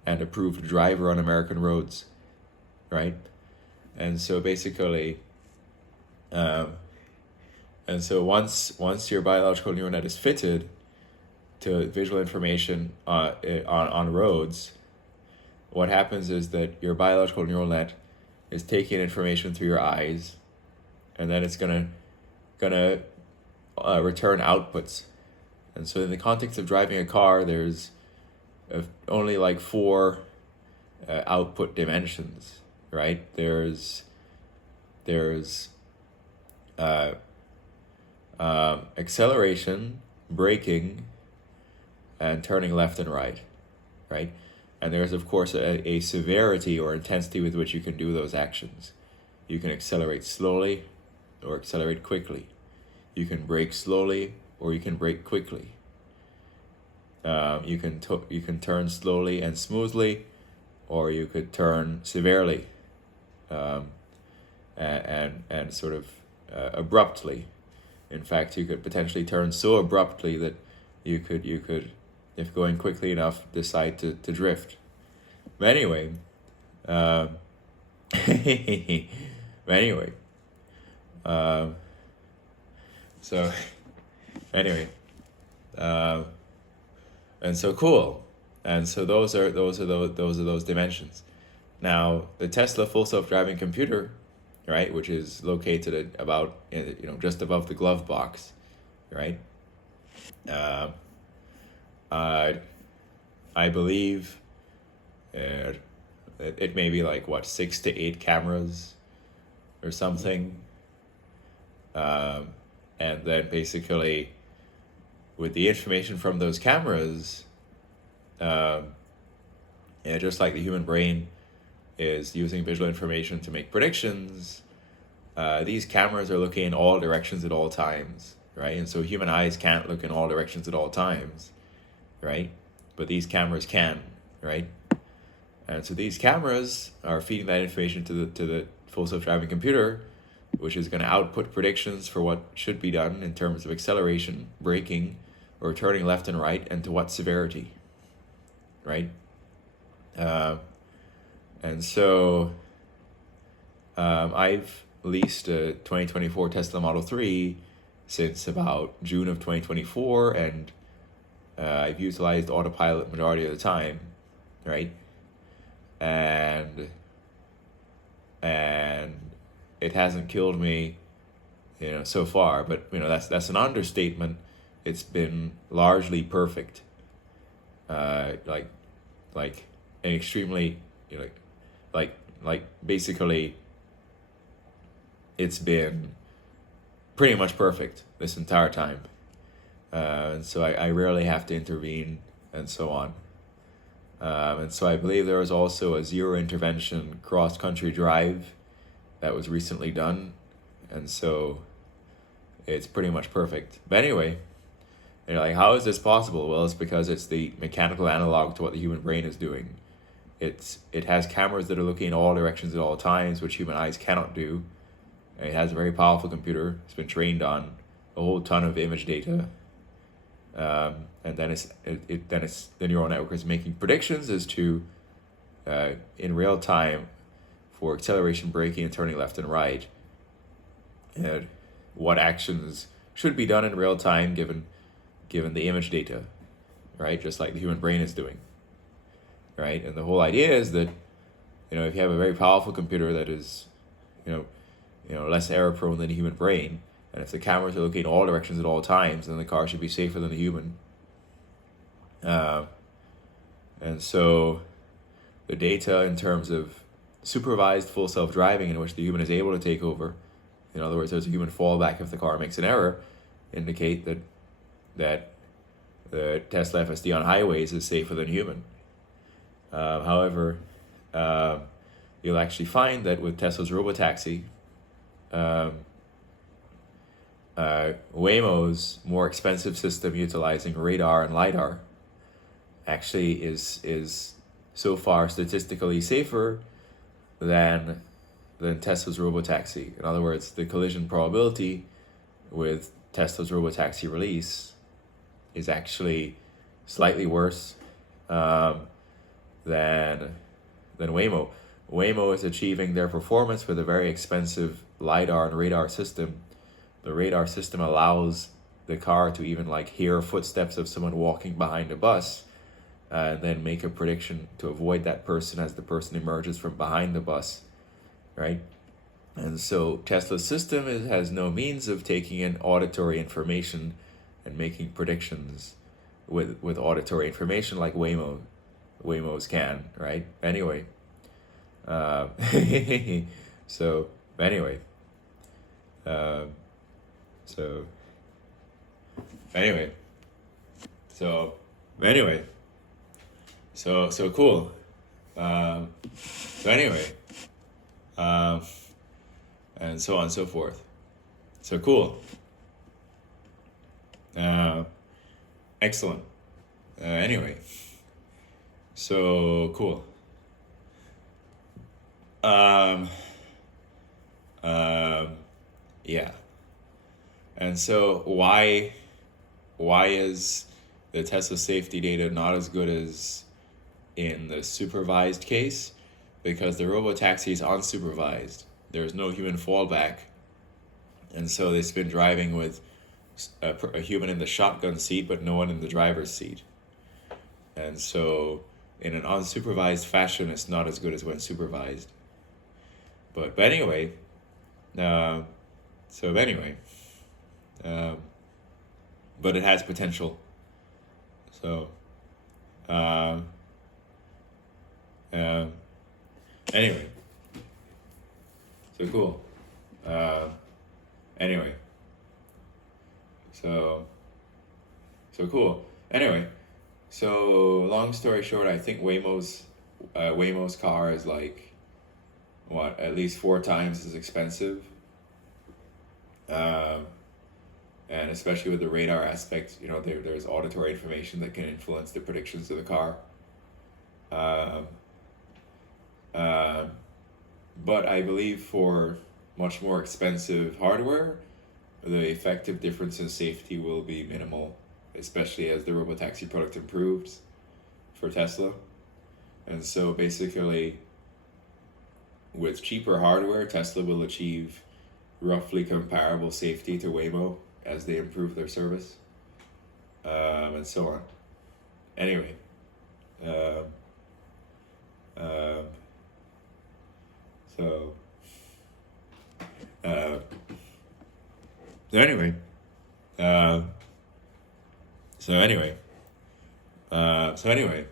and approved driver on American roads, right? And so basically, and so once your biological neural net is fitted to visual information on roads, what happens is that your biological neural net is taking information through your eyes, and then it's gonna return outputs. And so in the context of driving a car, there's only like 4 output dimensions, right? There's acceleration, braking, and turning left and right, right? And there's of course a severity or intensity with which you can do those actions. You can accelerate slowly or accelerate quickly. You can brake slowly or you can brake quickly. You can turn slowly and smoothly, or you could turn severely, and sort of abruptly. In fact, you could potentially turn so abruptly that you could, if going quickly enough, decide to drift. But anyway, but anyway, so Anyway, uh, and so cool, and so those dimensions. Now the Tesla full self driving computer, right, which is located at about just above the glove box, right. Uh, uh, I believe it may be like what 6 to 8 cameras or something, and then basically with the information from those cameras, um, just like the human brain is using visual information to make predictions, these cameras are looking in all directions at all times, right? And so human eyes can't look in all directions at all times, right? But these cameras can, right? And so these cameras are feeding that information to the full self-driving computer, which is going to output predictions for what should be done in terms of acceleration, braking, or turning left and right, and to what severity, right? And so I've leased a 2024 Tesla Model 3 since about June of 2024, and I've utilized autopilot majority of the time, right? And it hasn't killed me, so far. But that's an understatement. It's been largely perfect. Like an extremely, like basically, it's been pretty much perfect this entire time. And so I rarely have to intervene and so on. And so I believe there was also a zero intervention cross country drive that was recently done. And so it's pretty much perfect. But anyway, like, how is this possible? Well, it's because it's the mechanical analog to what the human brain is doing. It has cameras that are looking in all directions at all times, which human eyes cannot do. It has a very powerful computer. It's been trained on a whole ton of image data. And then the neural network is making predictions as to in real time for acceleration, braking, and turning left and right, and what actions should be done in real time given the image data, right? Just like the human brain is doing, right? And the whole idea is that if you have a very powerful computer that is less error prone than the human brain, and if the cameras are looking in all directions at all times, then the car should be safer than the human. And so the data in terms of supervised full self-driving, in which the human is able to take over, in other words, there's a human fallback if the car makes an error, indicate that the Tesla FSD on highways is safer than human. However, you'll actually find that with Tesla's robotaxi, Waymo's more expensive system utilizing radar and LiDAR actually is so far statistically safer than Tesla's robotaxi. In other words, the collision probability with Tesla's robotaxi release is actually slightly worse than Waymo. Waymo is achieving their performance with a very expensive LiDAR and radar system. The radar system allows the car to even hear footsteps of someone walking behind a bus, and then make a prediction to avoid that person as the person emerges from behind the bus, right? And so Tesla's system has no means of taking in auditory information and making predictions with auditory information like Waymo's can, right? Anyway, so anyway, so anyway, so anyway, so cool. So anyway, and so on and so forth. So cool. Excellent. Anyway, so cool. Yeah. And so why is the Tesla safety data not as good as in the supervised case? Because the robotaxi is unsupervised. There's no human fallback. And so it's been driving with a human in the shotgun seat, but no one in the driver's seat. And so, in an unsupervised fashion, it's not as good as when supervised. But anyway, uh, so anyway, um, but it has potential. So, um, um, anyway, so cool. Anyway, so cool. Anyway, so long story short, I think Waymo's car is like what, at least 4 times as expensive. Um, and especially with the radar aspect, there's auditory information that can influence the predictions of the car. Um, um, but I believe for much more expensive hardware, the effective difference in safety will be minimal, especially as the robotaxi product improves for Tesla. And so basically, with cheaper hardware, Tesla will achieve roughly comparable safety to Waymo as they improve their service, and so on. Anyway, um, um, so uh, so anyway, uh, so anyway, so anyway,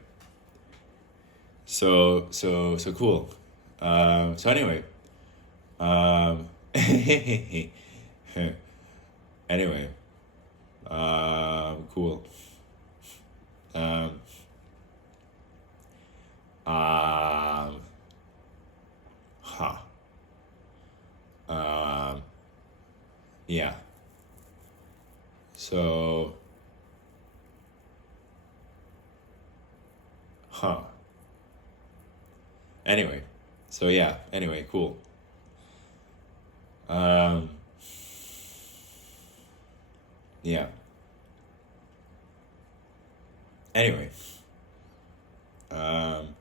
so cool. So anyway, um, anyway, cool. Um, um, huh. Yeah. So, huh. Anyway, so yeah. Anyway, cool. Um, yeah. Anyway, um,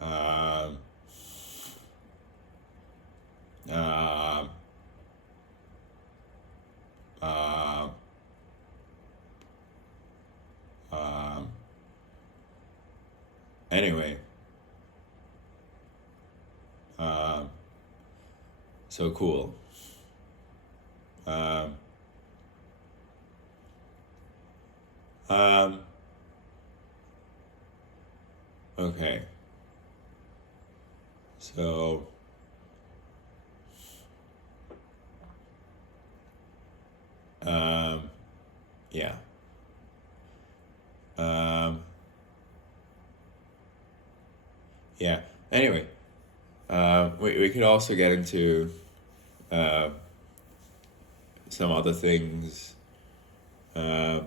um, um, um, um, anyway, um, so cool. Um, um, okay. So, yeah. Um, yeah. Anyway, we could also get into uh, some other things uh,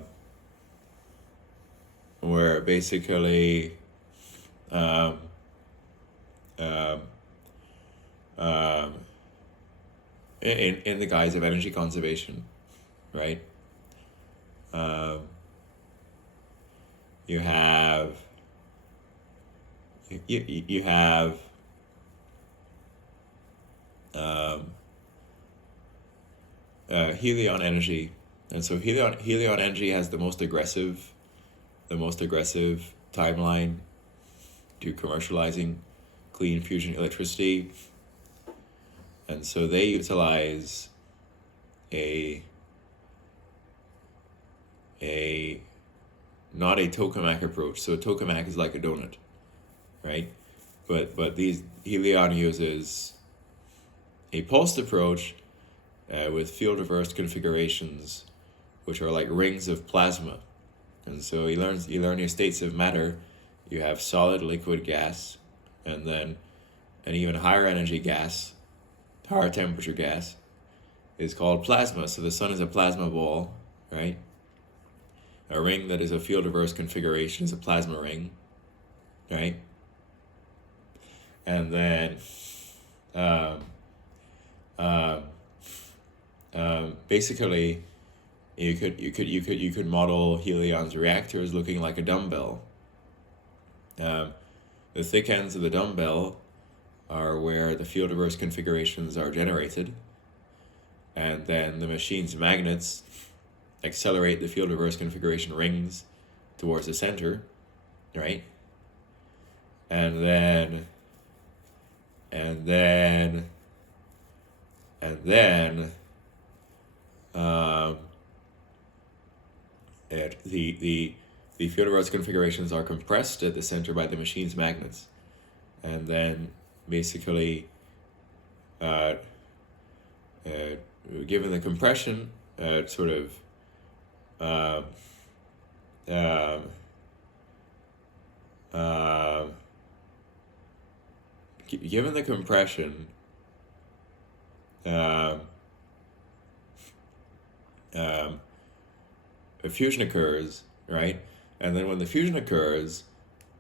where basically um, um, um, in the guise of energy conservation, right? Um, you have you have um, Helion energy, and so Helion energy has the most aggressive timeline to commercializing clean fusion electricity, and so they utilize a not a tokamak approach. So a tokamak is like a donut, right? But these Helion uses a pulsed approach with field reversed configurations, which are like rings of plasma. And so you learn your states of matter. You have solid, liquid, gas, and then an even higher energy gas, higher temperature gas, is called plasma. So the sun is a plasma ball, right? A ring that is a field reverse configuration is a plasma ring, right? And then basically you could model Helion's reactors looking like a dumbbell. The thick ends of the dumbbell are where the field reverse configurations are generated, and then the machine's magnets accelerate the field reverse configuration rings towards the center, right? And then and then and then the field reverse configurations are compressed at the center by the machine's magnets, and then basically given the compression, sort of given the compression, a fusion occurs, right? And then when the fusion occurs,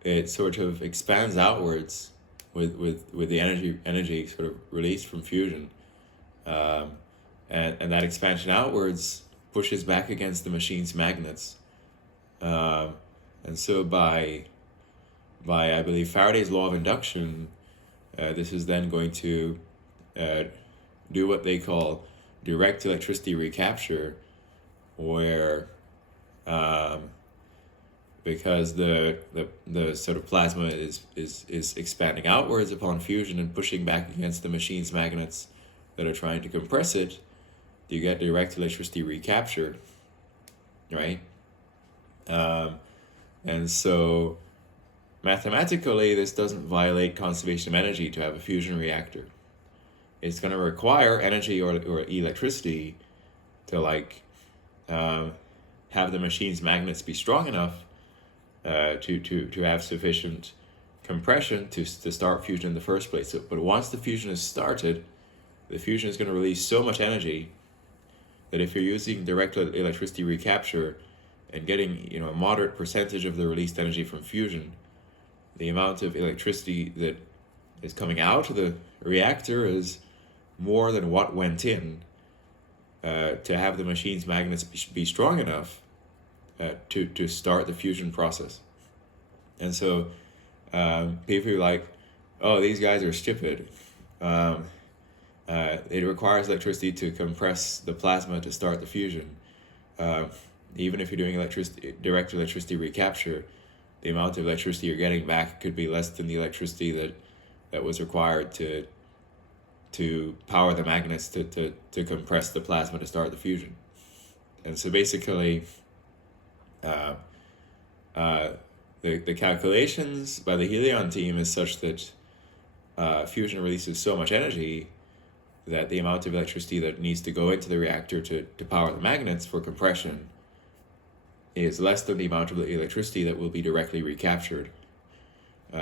it sort of expands outwards with the energy sort of released from fusion, and that expansion outwards pushes back against the machine's magnets, and so by I believe Faraday's law of induction, this is then going to do what they call direct electricity recapture, where because the sort of plasma is expanding outwards upon fusion and pushing back against the machine's magnets that are trying to compress it, you get direct electricity recapture, right? And so mathematically, this doesn't violate conservation of energy to have a fusion reactor. It's going to require energy or electricity to have the machine's magnets be strong enough to have sufficient compression to start fusion in the first place. So, but once the fusion is started, the fusion is going to release so much energy that if you're using direct electricity recapture and getting a moderate percentage of the released energy from fusion, the amount of electricity that is coming out of the reactor is more than what went in to have the machine's magnets be strong enough to start the fusion process. And so people are like, oh, these guys are stupid. It requires electricity to compress the plasma to start the fusion. Even if you're doing direct electricity recapture, the amount of electricity you're getting back could be less than the electricity that was required to power the magnets to compress the plasma to start the fusion. And so basically, the calculations by the Helion team is such that fusion releases so much energy that the amount of electricity that needs to go into the reactor to power the magnets for compression is less than the amount of electricity that will be directly recaptured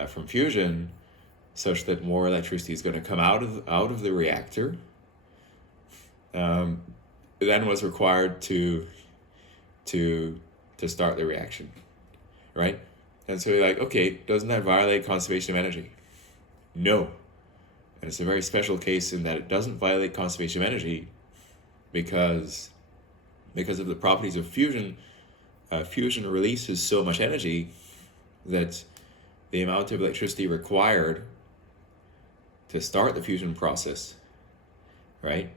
from fusion, such that more electricity is going to come out of the reactor than was required to start the reaction, right? And so you're like, okay, doesn't that violate conservation of energy? No. And it's a very special case in that it doesn't violate conservation of energy because of the properties of fusion. Fusion releases so much energy that the amount of electricity required to start the fusion process, right?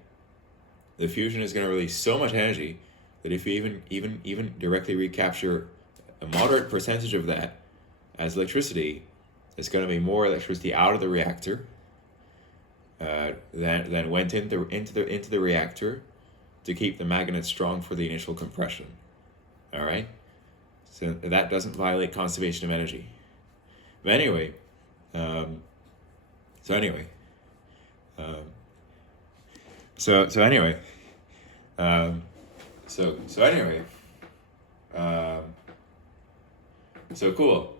The fusion is going to release so much energy that if you even directly recapture a moderate percentage of that as electricity, it's going to be more electricity out of the reactor than went into the reactor to keep the magnets strong for the initial compression. All right, so that doesn't violate conservation of energy. But anyway, so anyway, so cool.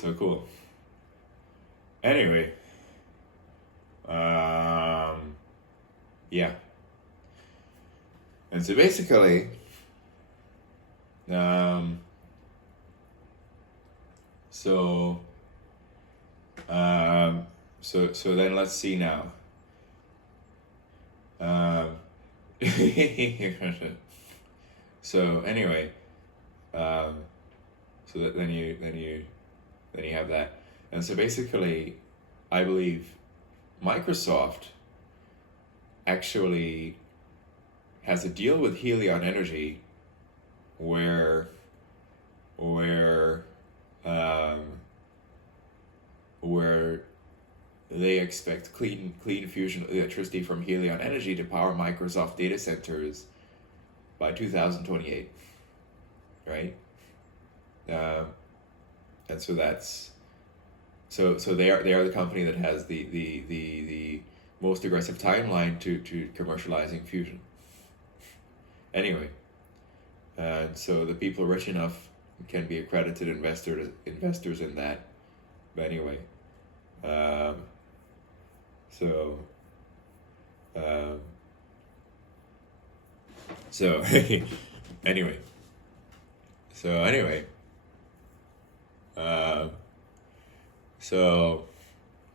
So cool. Anyway, yeah. And so basically, so then let's see now. So anyway, so that then you have that, and so basically, I believe Microsoft actually has a deal with Helion Energy where where um, where they expect clean fusion electricity from Helion Energy to power Microsoft data centers by 2028, right? Um, and so that's so they are the company that has the most aggressive timeline to commercializing fusion. Anyway, and so the people rich enough can be accredited investors in that. But anyway, um, so um, so anyway, so anyway, um, so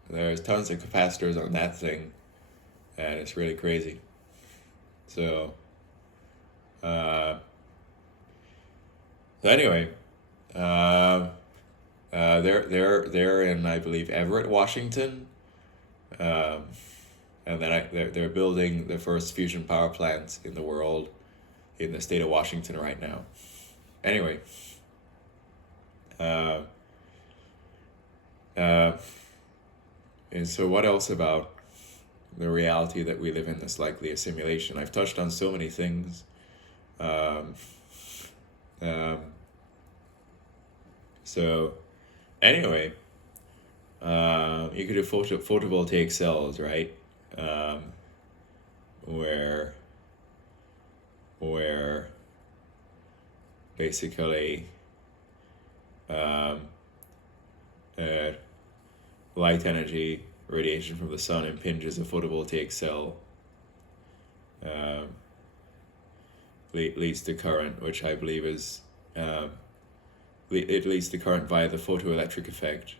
there's tons of capacitors on that thing, and it's really crazy. So uh, so anyway, um, they're in, I believe, Everett, Washington, um, and then they're building the first fusion power plant in the world in the state of Washington right now. Anyway, uh, uh, and so what else about the reality that we live in is likely a simulation? I've touched on so many things. Um, um, so anyway, you could do photovoltaic cells, right? Um, where where basically um, uh, light energy radiation from the sun impinges a photovoltaic cell, um, leads to current, which I believe is it leads to current via the photoelectric effect.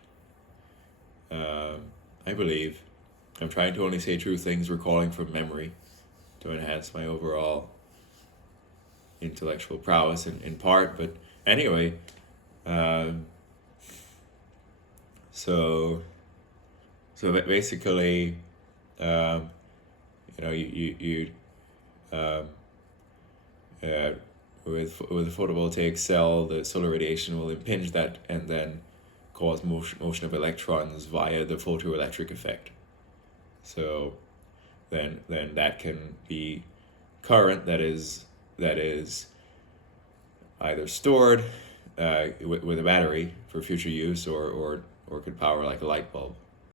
I believe. I'm trying to only say true things, recalling from memory to enhance my overall intellectual prowess in part. But anyway, um, so basically, you um, uh, with a photovoltaic cell, the solar radiation will impinge that and then cause motion of electrons via the photoelectric effect. So then that can be current that is either stored with a battery for future use or could power like a light bulb.